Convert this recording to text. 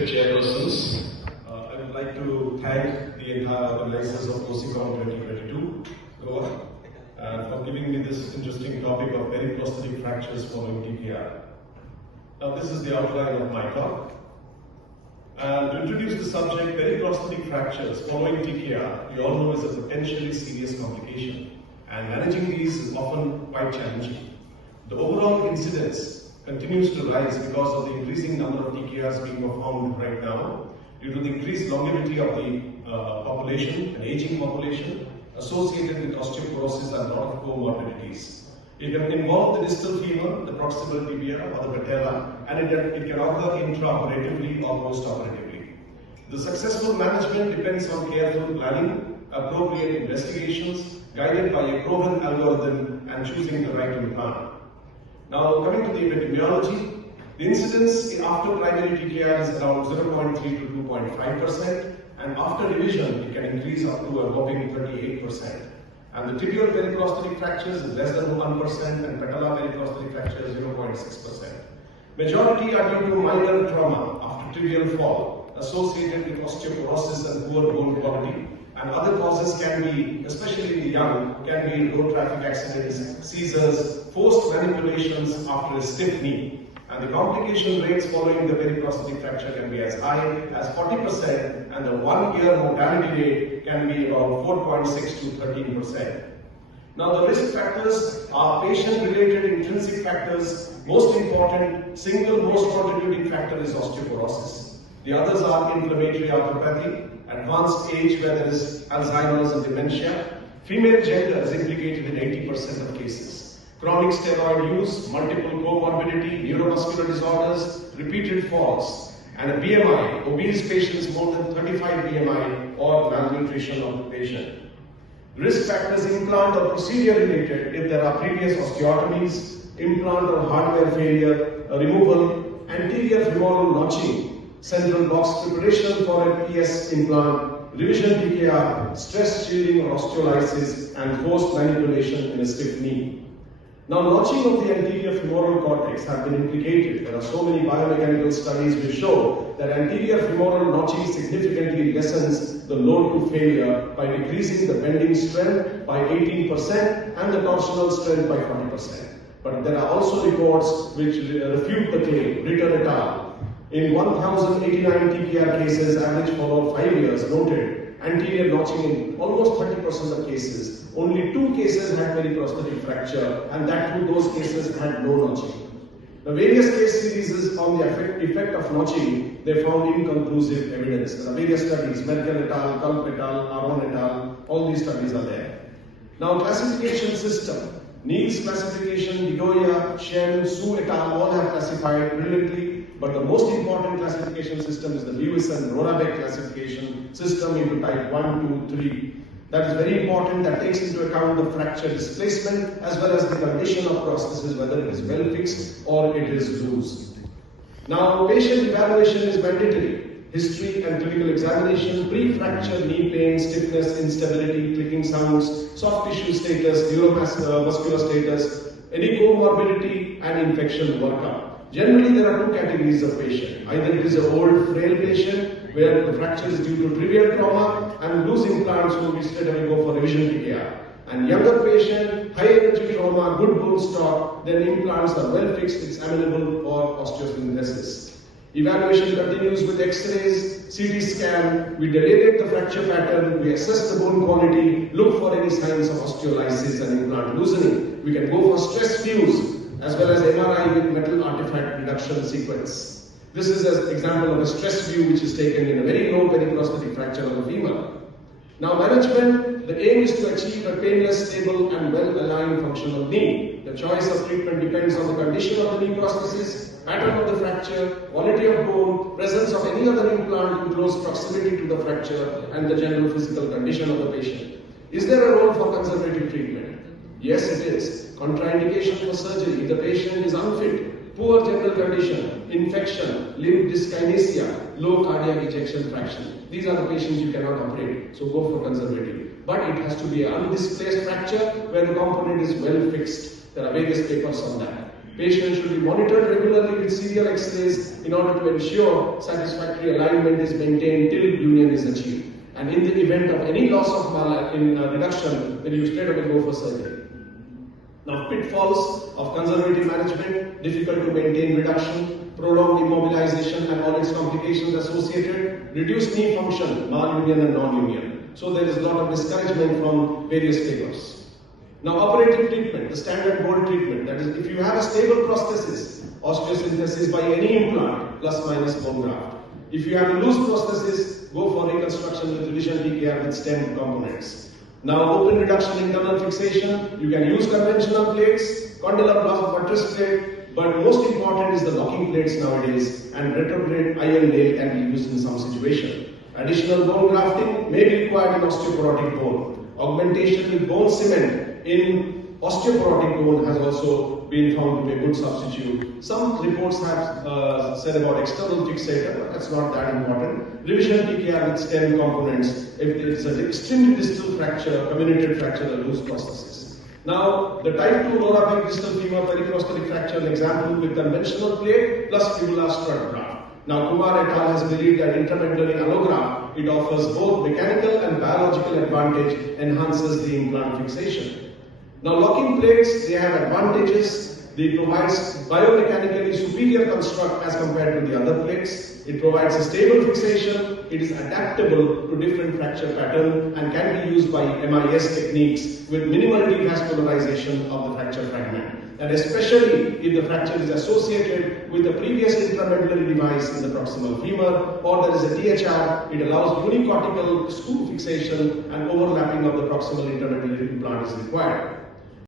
respected chairpersons, I would like to thank the entire organizers of GOSICON 2022, Goa, for giving me this interesting topic of peri-prosthetic fractures following TKR. Now this is the outline of my talk. And to introduce the subject, peri-prosthetic fractures following TKR, we all know is a potentially serious complication, and managing these is often quite challenging. The overall incidence continues to rise because of the increasing number of TKRs being performed right now, due to the increased longevity of the population, an aging population, associated with osteoporosis and a lot of comorbidities. It can involve the distal femur, the proximal tibia or the patella, and it can occur intraoperatively or post-operatively. The successful management depends on careful planning, appropriate investigations, guided by a proven algorithm and choosing the right implant. Now coming to the epidemiology, the incidence after primary TKR is around 0.3 to 2.5%, and after division it can increase up to a whopping 38%. And the tibial peri-prosthetic fractures is less than 1%, and patellar peri-prosthetic fractures 0.6%. Majority are due to minor trauma after tibial fall, associated with osteoporosis and poor bone quality. And other causes can be, especially in the young, can be road traffic accidents, seizures, forced manipulations after a stiff knee. And the complication rates following the peri-prosthetic fracture can be as high as 40%, and the 1-year mortality rate can be about 4.6 to 13%. Now the risk factors are patient-related intrinsic factors. Most important, single most contributing factor is osteoporosis. The others are inflammatory arthropathy, advanced age where there is Alzheimer's and dementia. Female gender is implicated in 80% of cases. Chronic steroid use, multiple comorbidity, neuromuscular disorders, repeated falls, and a BMI, obese patients more than 35 BMI, or malnutrition of the patient. Risk factors implant or procedure related if there are previous osteotomies, implant or hardware failure, removal, anterior femoral notching, central box preparation for a PS implant, revision TKR, stress shielding or osteolysis, and forced manipulation in a stiff knee. Now, notching of the anterior femoral cortex have been implicated. There are so many biomechanical studies which show that anterior femoral notching significantly lessens the load to failure by decreasing the bending strength by 18% and the torsional strength by 40%. But there are also reports which refute the claim. Ritter et al. In 1,089 TKR cases, average follow-up 5 years, noted anterior notching in almost 30% of cases. Only 2 cases had peri-prosthetic fracture, and that too, those cases had no notching. The various case series on the effect of notching, they found inconclusive evidence. There are various studies, Merkel et al., Culp et al., Aron et al., all these studies are there. Now, classification system. Niels classification, Digoya, Shen, Su et al. All have classified brilliantly, but the most important classification system is the Lewis and Rorabeck classification system into type 1, 2, 3. That is very important. That takes into account the fracture displacement as well as the condition of prosthesis, whether it is well fixed or it is loose. Now, patient evaluation is mandatory. History and clinical examination, pre-fracture knee pain, stiffness, instability, clicking sounds, soft tissue status, neuromuscular status, any comorbidity, and infection workup. Generally, there are 2 categories of patient. Either it is an old, frail patient where the fracture is due to trivial trauma and loose implants, so we straight away go for revision TKR. And younger patient, high energy trauma, good bone stock, then implants are well fixed, it's amenable for osteosynthesis. Evaluation continues with X-rays, CT scan, we delineate the fracture pattern, we assess the bone quality, look for any signs of osteolysis and implant loosening. We can go for stress fuse as well as MRI with metal artifact reduction sequence. This is an example of a stress view which is taken in a very low peri-prosthetic fracture of the femur. Now management, the aim is to achieve a painless, stable and well-aligned functional knee. The choice of treatment depends on the condition of the knee prosthesis, pattern of the fracture, quality of bone, presence of any other implant in close proximity to the fracture, and the general physical condition of the patient. Is there a role for conservative treatment? Yes, it is. Contraindication for surgery if the patient is unfit, poor general condition, infection, limb dyskinesia, low cardiac ejection fraction. These are the patients you cannot operate, so go for conservative. But it has to be an undisplaced fracture where the component is well fixed. There are various papers on that. Patient should be monitored regularly with serial X-rays in order to ensure satisfactory alignment is maintained till union is achieved. And in the event of any loss of reduction, then you straight away go for surgery. Now, pitfalls of conservative management: difficult to maintain reduction, prolonged immobilization and all its complications associated, reduced knee function, non-union and non-union. So there is a lot of discouragement from various papers. Now, operative treatment, the standard gold treatment, that is, if you have a stable prosthesis, osteosynthesis by any implant, plus minus bone graft. If you have a loose prosthesis, go for reconstruction with revision TKR with stem components. Now, open reduction internal fixation, you can use conventional plates, condylar buttress plate, but most important is the locking plates nowadays, and retrograde iron nail can be used in some situation. Additional bone grafting may be required in osteoporotic bone. Augmentation with bone cement in osteoporotic bone has also been found to be a good substitute. Some reports have said about external fixator, but that's not that important. Revision TKR with stem components if it's an extremely distal fracture, comminuted fracture, or loose prosthesis. Now, the type 2 lower distal femur peri-prosthetic fracture, an example with conventional plate plus fibular strut graft. Now, Kumar et al. Has believed that intramedullary allograft, it offers both mechanical and biological advantage, enhances the implant fixation. Now, locking plates, they have advantages. They provide biomechanically superior construct as compared to the other plates. It provides a stable fixation. It is adaptable to different fracture pattern and can be used by MIS techniques with minimal devascularization of the fracture fragment. And especially if the fracture is associated with a previous intramedullary device in the proximal femur, or there is a THR, it allows unicortical screw fixation and overlapping of the proximal intramedullary implant is required.